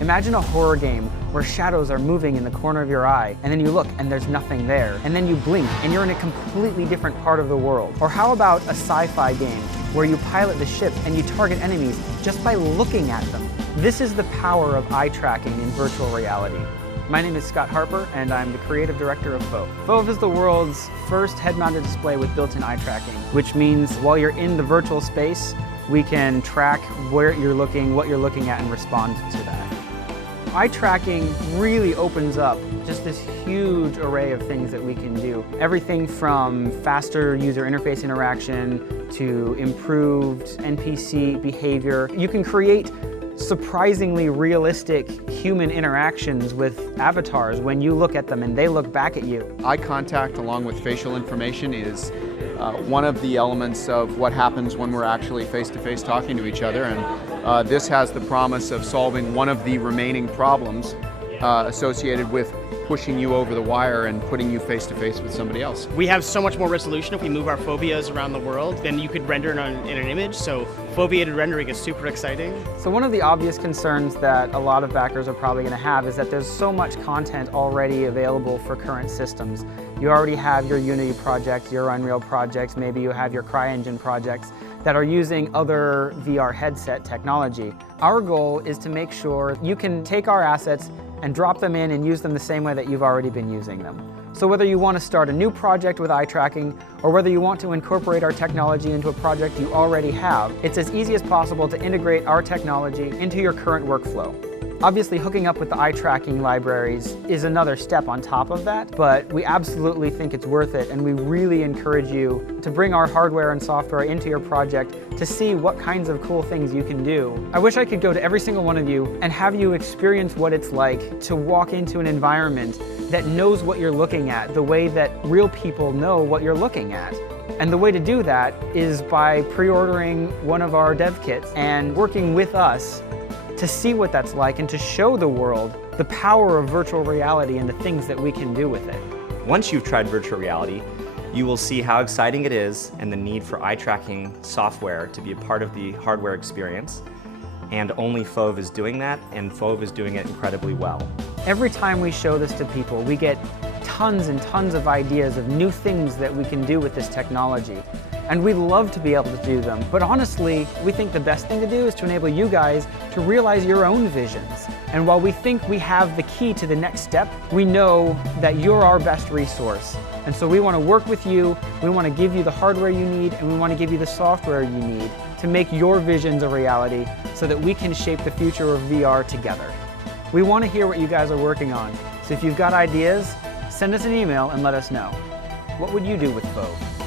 Imagine a horror game where shadows are moving in the corner of your eye, and then you look and there's nothing there, and then you blink and you're in a completely different part of the world. Or how about a sci-fi game where you pilot the ship and you target enemies just by looking at them? This is the power of eye tracking in virtual reality. My name is Scott Harper, and I'm the creative director of FOVE. FOVE is the world's first head-mounted display with built-in eye tracking, which means while you're in the virtual space, we can track where you're looking, what you're looking at, and respond to that. Eye tracking really opens up just this huge array of things that we can do. Everything from faster user interface interaction to improved NPC behavior. You can create surprisingly realistic human interactions with avatars when you look at them and they look back at you. Eye contact along with facial information is one of the elements of what happens when we're actually face-to-face talking to each other, and this has the promise of solving one of the remaining problems associated with pushing you over the wire and putting you face-to-face with somebody else. We have so much more resolution if we move our foveas around the world than you could render in an image, so foveated rendering is super exciting. So one of the obvious concerns that a lot of backers are probably going to have is that there's so much content already available for current systems. You already have your Unity projects, your Unreal projects, maybe you have your CryEngine projects that are using other VR headset technology. Our goal is to make sure you can take our assets and drop them in and use them the same way that you've already been using them. So whether you want to start a new project with eye tracking, or whether you want to incorporate our technology into a project you already have, it's as easy as possible to integrate our technology into your current workflow. Obviously, hooking up with the eye tracking libraries is another step on top of that, but we absolutely think it's worth it, and we really encourage you to bring our hardware and software into your project to see what kinds of cool things you can do. I wish I could go to every single one of you and have you experience what it's like to walk into an environment that knows what you're looking at, the way that real people know what you're looking at. And the way to do that is by pre-ordering one of our dev kits and working with us to see what that's like and to show the world the power of virtual reality and the things that we can do with it. Once you've tried virtual reality, you will see how exciting it is and the need for eye tracking software to be a part of the hardware experience. And only FOVE is doing that, and FOVE is doing it incredibly well. Every time we show this to people, we get tons and tons of ideas of new things that we can do with this technology. And we'd love to be able to do them, but honestly, we think the best thing to do is to enable you guys to realize your own visions. And while we think we have the key to the next step, we know that you're our best resource. And so we want to work with you, we want to give you the hardware you need, and we want to give you the software you need to make your visions a reality so that we can shape the future of VR together. We want to hear what you guys are working on, so if you've got ideas, send us an email and let us know. What would you do with FOVE?